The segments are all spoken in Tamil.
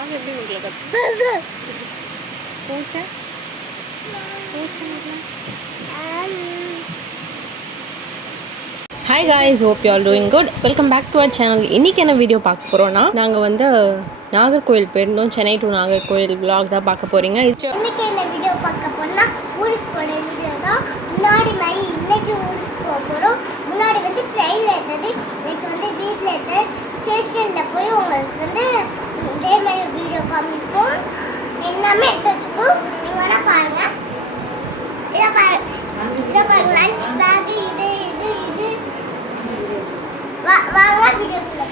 டாக் எப்படி உங்களுக்கு பூச்சை hi guys, hope you all doing good. Welcome back to our channel. இன்றைக்கி என்ன வீடியோ பார்க்க போகிறோன்னா, நாங்கள் வந்து நாகர்கோவில் போயிருந்தோம். சென்னை டு நாகர்கோவில் விலாக் தான் பார்க்க போகிறீங்க. இன்றைக்கி என்ன வீடியோ பார்க்க போனால் ஊருக்கு போன வீடியோ தான். முன்னாடி மாதிரி இன்றைக்கி ஊருக்கு போக போகிறோம். முன்னாடி வந்து ட்ரெயினில் இருந்தது, எனக்கு வந்து வீட்டில் இருந்தது. ஸ்டேஷனில் போய் உங்களுக்கு வந்து இதே மாதிரி வீடியோ காமிப்போம். எல்லாமே எடுத்து வச்சுப்போம். நீங்கள் வேணால் பாருங்கள். இதை பாருங்கள் லஞ்ச் பேக்கு இது வாங்க வீடியோக்குள்ள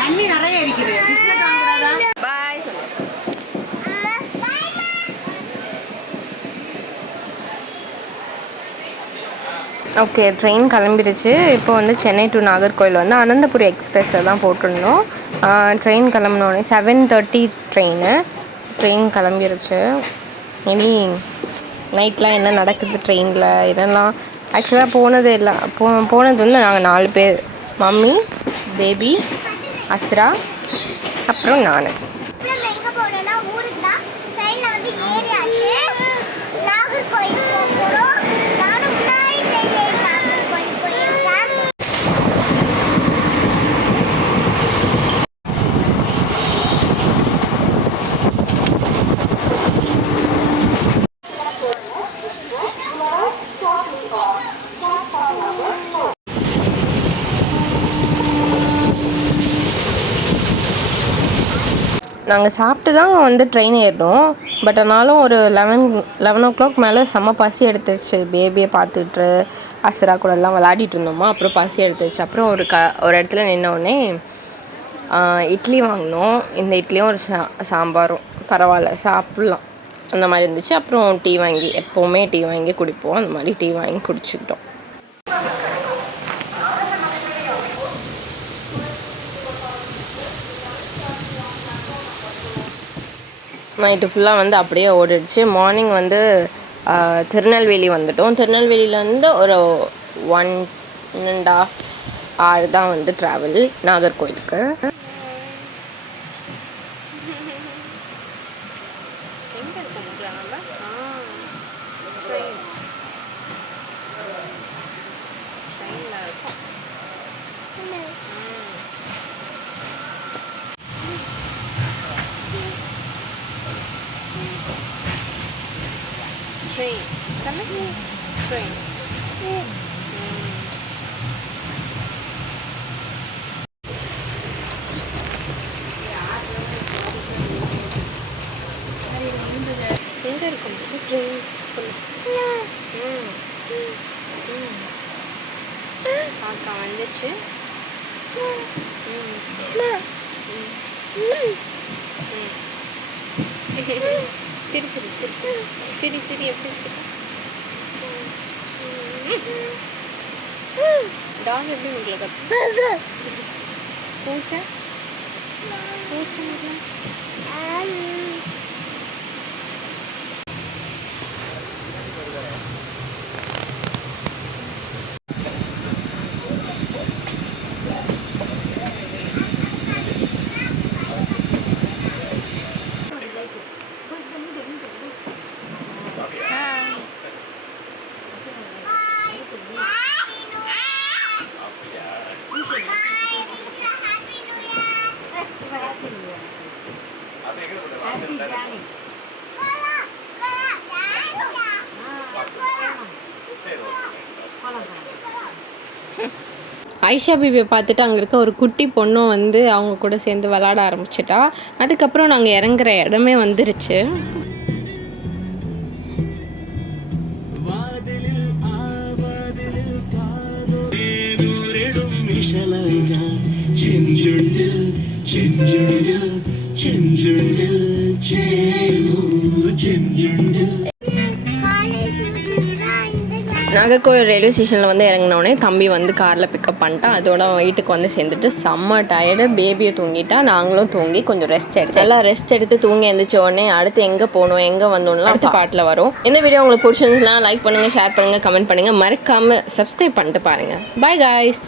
தண்ணி நிறைய இருக்குது. பாய். ஓகே, ட்ரெயின் கிளம்பிடுச்சு. இப்போ வந்து சென்னை டு நாகர்கோவில் வந்து அனந்தபுரி எக்ஸ்பிரஸில் தான் போட்டிருந்தோம். ட்ரெயின் கிளம்பினோடனே 7:30 ட்ரெயின் கிளம்பிடுச்சு. இனி நைட்லாம் என்ன நடக்குது ட்ரெயினில் இதெல்லாம் ஆக்சுவலாக போனது இல்லை. போனது வந்து நாங்கள் 4 பேர், மம்மி, பேபி, அஸ்ரா, அப்புறம் நான். எங்கே போனோம்னா ஊருக்கு தான். ட்ரெயினில் வந்து ஏறியாச்சு. நாகர்கோயில் போக போகிறோம். நானும் முன்னாடி ட்ரெயினில் நாகர்கோயில் போயிருக்கேன். நாங்கள் சாப்பிட்டு தான் வந்து ட்ரெயின் ஏறினோம். பட் ஆனாலும் ஒரு 11 o'clock மேலே செம்ம பசி எடுத்துருச்சு. பேபியை பார்த்துட்டு அசரா கூட எல்லாம் விளையாடிட்டு இருந்தோமா, அப்புறம் பசி எடுத்துருச்சு. அப்புறம் ஒரு இடத்துல நின்னோடனே இட்லி வாங்கினோம். இந்த இட்லியும் ஒரு சாம்பாரும் பரவாயில்ல சாப்பிட்லாம் அந்த மாதிரி இருந்துச்சு. அப்புறம் டீ வாங்கி, எப்போவுமே டீ வாங்கி குடிப்போம், அந்த மாதிரி டீ வாங்கி குடிச்சிக்கிட்டோம். நைட்டு ஃபுல்லாக வந்து அப்படியே ஓடிடுச்சு. மார்னிங் வந்து திருநெல்வேலி வந்துட்டோம். திருநெல்வேலியிலேருந்து ஒரு 1.5 hour தான் வந்து ட்ராவல் நாகர்கோயிலுக்கு. Train. எங்கே இருக்கும் ட்ரெயின் சொல்லு. அக்கா வந்துச்சு. சரி சரி சரி சரி சரி சரி எப்படி இருக்கு டாக் எப்படி உங்களுக்கு பூச்சை ஐஷா பேபியை பார்த்துட்டு அங்கே இருக்க ஒரு குட்டி பொண்ணும் வந்து அவங்க கூட சேர்ந்து விளாட ஆரம்பிச்சிட்டா. அதுக்கப்புறம் நாங்கள் இறங்குற இடமே வந்துருச்சு. വിഷലായി ഞാൻ ചെഞ്ചുണ്ടിൽ ചെഞ്ചുണ്ടിൽ ചെഞ്ചുണ്ടിൽ ചേമു ചെഞ്ചുണ്ടിൽ. நாகர்கோவில் ரயில்வே ஸ்டேஷனில் வந்து இறங்கினோடனே தம்பி வந்து காரில் பிக்கப் பண்ணிட்டான். அதோட அவன் வீட்டுக்கு வந்து சேர்ந்துட்டு செம்ம டயர்டு, பேபியை தூங்கிட்டா, நாங்களும் தூங்கி கொஞ்சம் ரெஸ்ட் எடுத்து எல்லாம் ரெஸ்ட் எடுத்து தூங்கி எழுந்திரிச்ச உடனே அடுத்து எங்கே போகணும் எங்கே வந்தோம்லாம் அடுத்த பாட்டில் வரும். இந்த வீடியோ உங்களுக்கு பிடிச்சிருந்துச்சுன்னா லைக் பண்ணுங்கள், ஷேர் பண்ணுங்கள், கமெண்ட் பண்ணுங்கள், மறக்காமல் சப்ஸ்கிரைப் பண்ணிட்டு பாருங்கள். Bye guys.